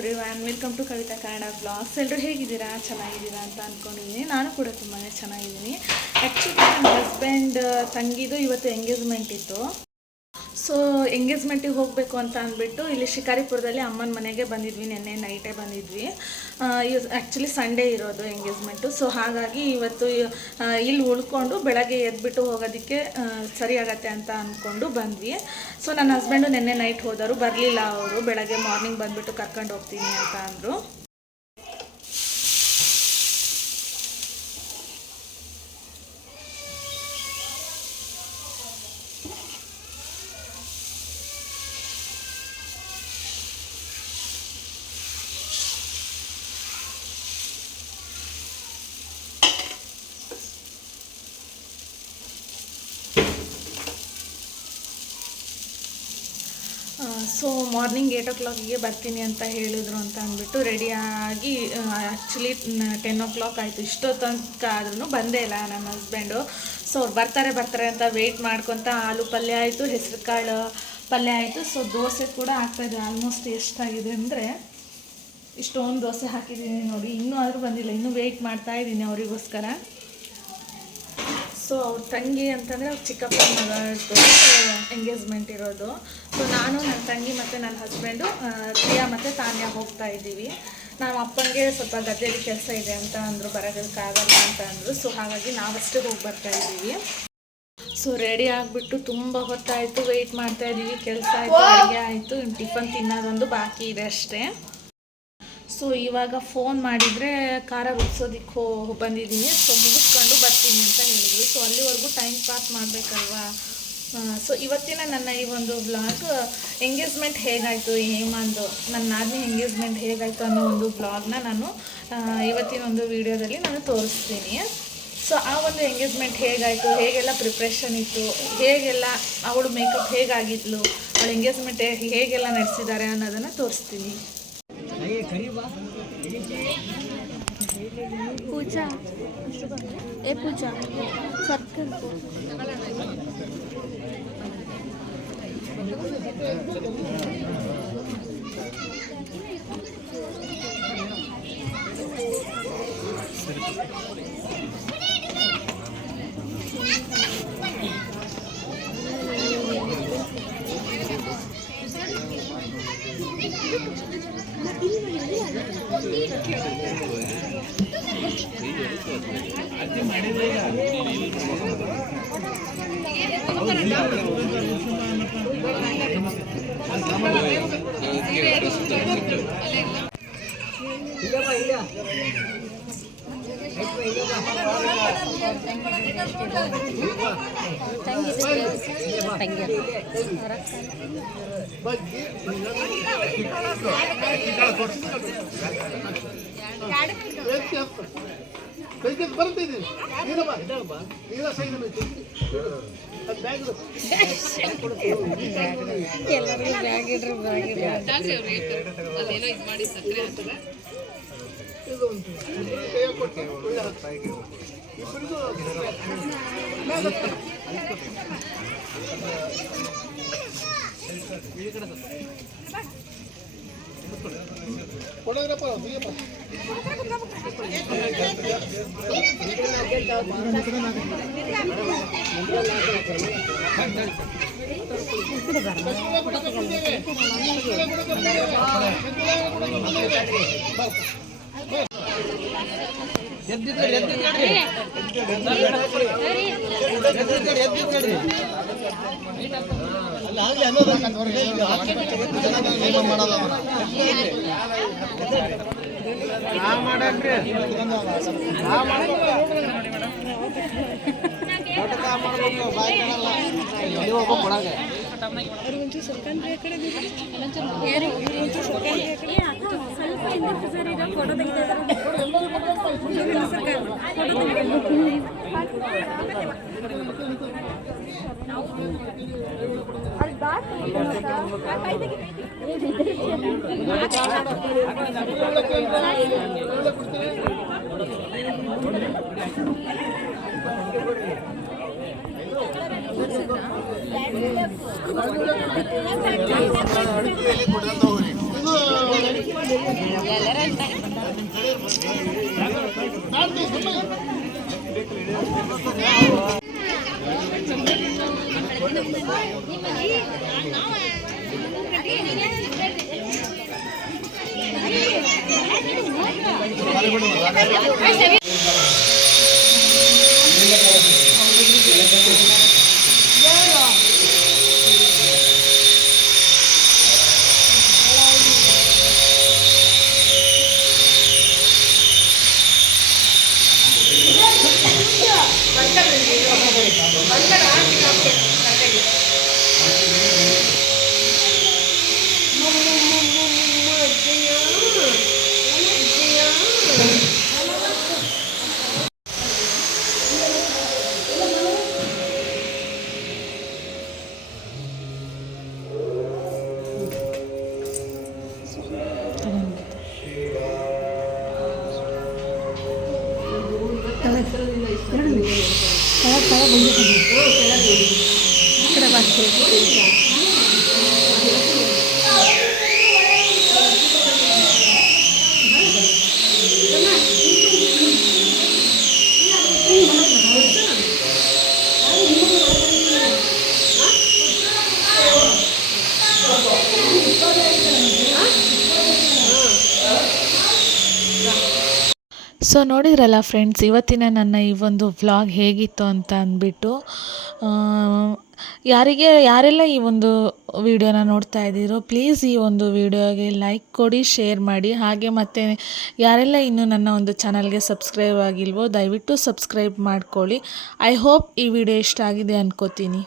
Everyone, welcome to Kavitha Kannada blogs. ಎಲ್ಲರೂ ಹೇಗಿದ್ದೀರಾ? ಚೆನ್ನಾಗಿದ್ದೀರಾ ಅಂತ ಅಂದ್ಕೊಂಡಿದ್ದೀನಿ. ನಾನು ಕೂಡ ತುಂಬಾ ಚೆನ್ನಾಗಿದ್ದೀನಿ. ಆ್ಯಕ್ಚುಲಿ ನನ್ನ ಹಸ್ಬೆಂಡ್ ತಂಗಿದು ಇವತ್ತು ಎಂಗೇಜ್ಮೆಂಟ್ ಇತ್ತು. ಸೊ ಎಂಗೇಜ್ಮೆಂಟಿಗೆ ಹೋಗಬೇಕು ಅಂತ ಅಂದ್ಬಿಟ್ಟು ಇಲ್ಲಿ ಶಿಕಾರಿಪುರದಲ್ಲಿ ಅಮ್ಮನ ಮನೆಗೆ ಬಂದಿದ್ವಿ. ನೆನ್ನೆ ನೈಟೇ ಬಂದಿದ್ವಿ. ಆ್ಯಕ್ಚುಲಿ ಸಂಡೇ ಇರೋದು ಎಂಗೇಜ್ಮೆಂಟು. ಸೊ ಹಾಗಾಗಿ ಇವತ್ತು ಇಲ್ಲಿ ಉಳ್ಕೊಂಡು ಬೆಳಗ್ಗೆ ಎದ್ಬಿಟ್ಟು ಹೋಗೋದಕ್ಕೆ ಸರಿ ಆಗತ್ತೆ ಅಂತ ಅಂದ್ಕೊಂಡು ಬಂದ್ವಿ. ಸೊ ನನ್ನ ಹಸ್ಬೆಂಡು ನೆನ್ನೆ ನೈಟ್ ಹೋದರು, ಬರಲಿಲ್ಲ. ಅವರು ಬೆಳಗ್ಗೆ ಮಾರ್ನಿಂಗ್ ಬಂದುಬಿಟ್ಟು ಕರ್ಕೊಂಡು ಹೋಗ್ತೀನಿ ಅಂತ ಅಂದರು. ಸೊ ಮಾರ್ನಿಂಗ್ 8 o'clock ಬರ್ತೀನಿ ಅಂತ ಹೇಳಿದರು ಅಂತ ಅಂದ್ಬಿಟ್ಟು ರೆಡಿಯಾಗಿ ಆ್ಯಕ್ಚುಲಿ 10 o'clock ಆಯಿತು. ಇಷ್ಟೊತ್ತು ತನಕ ಆದ್ರೂ ಬಂದೇ ಇಲ್ಲ ನನ್ನ ಹಸ್ಬೆಂಡು. ಸೊ ಅವ್ರು ಬರ್ತಾರೆ ಅಂತ ವೆಯ್ಟ್ ಮಾಡ್ಕೊತ ಆಲೂ ಪಲ್ಯ ಆಯಿತು, ಹೆಸರು ಕಾಳು ಪಲ್ಯ ಆಯಿತು. ಸೊ ದೋಸೆ ಕೂಡ ಆಗ್ತಾಯಿದೆ. ಆಲ್ಮೋಸ್ಟ್ ಎಷ್ಟಾಗಿದೆ ಅಂದರೆ ಇಷ್ಟೊಂದು ದೋಸೆ ಹಾಕಿದ್ದೀನಿ ನೋಡಿ. ಇನ್ನೂ ಆದರೂ ಬಂದಿಲ್ಲ, ಇನ್ನೂ ವೆಯ್ಟ್ ಮಾಡ್ತಾಯಿದ್ದೀನಿ ಅವರಿಗೋಸ್ಕರ. ಸೊ ಅವ್ರ ತಂಗಿ ಅಂತಂದರೆ ಅವ್ರ ಚಿಕ್ಕಪ್ಪನ ಮಗಳದ್ದು ಎಂಗೇಜ್ಮೆಂಟ್ ಇರೋದು. ಸೊ ನಾನು, ನನ್ನ ತಂಗಿ ಮತ್ತು ನನ್ನ ಹಸ್ಬೆಂಡು ಪ್ರಿಯಾ ಮತ್ತು ತಾನ್ಯ ಹೋಗ್ತಾ ಇದ್ದೀವಿ. ನಮ್ಮ ಅಪ್ಪನಿಗೆ ಸ್ವಲ್ಪ ಗದ್ದೆಯಲ್ಲಿ ಕೆಲಸ ಇದೆ ಅಂತ ಅಂದರು, ಬರೋದಕ್ಕಾಗಲ್ಲ ಅಂತ ಅಂದರು. ಸೊ ಹಾಗಾಗಿ ನಾವಷ್ಟೇ ಹೋಗಿ ಬರ್ತಾ ಇದ್ದೀವಿ. ಸೊ ರೆಡಿ ಆಗಿಬಿಟ್ಟು ತುಂಬ ಹೊತ್ತಾಯಿತು, ವೆಯ್ಟ್ ಮಾಡ್ತಾಯಿದ್ದೀವಿ. ಕೆಲಸ ಆಯಿತು, ಅಡುಗೆ ಆಯಿತು, ಟಿಫನ್ ತಿನ್ನೋದೊಂದು ಬಾಕಿ ಇದೆ ಅಷ್ಟೇ. ಸೊ ಇವಾಗ ಫೋನ್ ಮಾಡಿದರೆ ಖಾರ ರುಬ್ಸೋದಕ್ಕೆ ಬಂದಿದ್ದೀನಿ. ಸೊ ಮುಗಿಸ್ಕೊಂಡು ಬರ್ತೀನಿ ಅಂತ ಹೇಳಿದರು. ಸೊ ಅಲ್ಲಿವರೆಗೂ ಟೈಮ್ ಪಾಸ್ ಮಾಡಬೇಕಲ್ವಾ. ಸೊ ಇವತ್ತಿನ ನನ್ನ ಈ ಒಂದು ವ್ಲಾಗ್ ಎಂಗೇಜ್ಮೆಂಟ್ ಹೇಗಾಯಿತು, ಹೇಮಂದು ನನ್ನ ನಾದಿನಿ ಎಂಗೇಜ್ಮೆಂಟ್ ಹೇಗಾಯಿತು ಅನ್ನೋ ಒಂದು ವ್ಲಾಗ್ನ ನಾನು ಇವತ್ತಿನ ಒಂದು ವಿಡಿಯೋದಲ್ಲಿ ನಾನು ತೋರಿಸ್ತೀನಿ. ಸೊ ಆ ಒಂದು ಎಂಗೇಜ್ಮೆಂಟ್ ಹೇಗಾಯಿತು, ಹೇಗೆಲ್ಲ ಪ್ರಿಪ್ರೇಷನ್ ಇತ್ತು, ಹೇಗೆಲ್ಲ ಅವಳು ಮೇಕಪ್ ಹೇಗಾಗಿದ್ಲು, ಅವಳು ಎಂಗೇಜ್ಮೆಂಟ್ ಹೇಗೆಲ್ಲ ನಡೆಸಿದ್ದಾರೆ ಅನ್ನೋದನ್ನು ತೋರಿಸ್ತೀನಿ. पूजा ए पूजा सर्कल ಸೊ ನೋಡಿದ್ರಲ್ಲ ಫ್ರೆಂಡ್ಸ್, ಇವತ್ತಿನ ನನ್ನ ಈ ಒಂದು ವ್ಲಾಗ್ ಹೇಗಿತ್ತು ಅಂತ ಅಂದ್ಬಿಟ್ಟು, ಯಾರೆಲ್ಲ ಈ ಒಂದು ವಿಡಿಯೋನ ನೋಡ್ತಾ ಇದ್ದೀರೋ ಪ್ಲೀಸ್ ಈ ಒಂದು ವಿಡಿಯೋಗೆ ಲೈಕ್ ಕೊಡಿ, ಶೇರ್ ಮಾಡಿ. ಹಾಗೆ ಮತ್ತು ಯಾರೆಲ್ಲ ಇನ್ನೂ ನನ್ನ ಒಂದು ಚಾನಲ್ಗೆ ಸಬ್ಸ್ಕ್ರೈಬ್ ಆಗಿಲ್ವೋ ದಯವಿಟ್ಟು ಸಬ್ಸ್ಕ್ರೈಬ್ ಮಾಡ್ಕೊಳ್ಳಿ. ಐ ಹೋಪ್ ಈ ವಿಡಿಯೋ ಇಷ್ಟ ಆಗಿದೆ ಅಂದ್ಕೋತೀನಿ.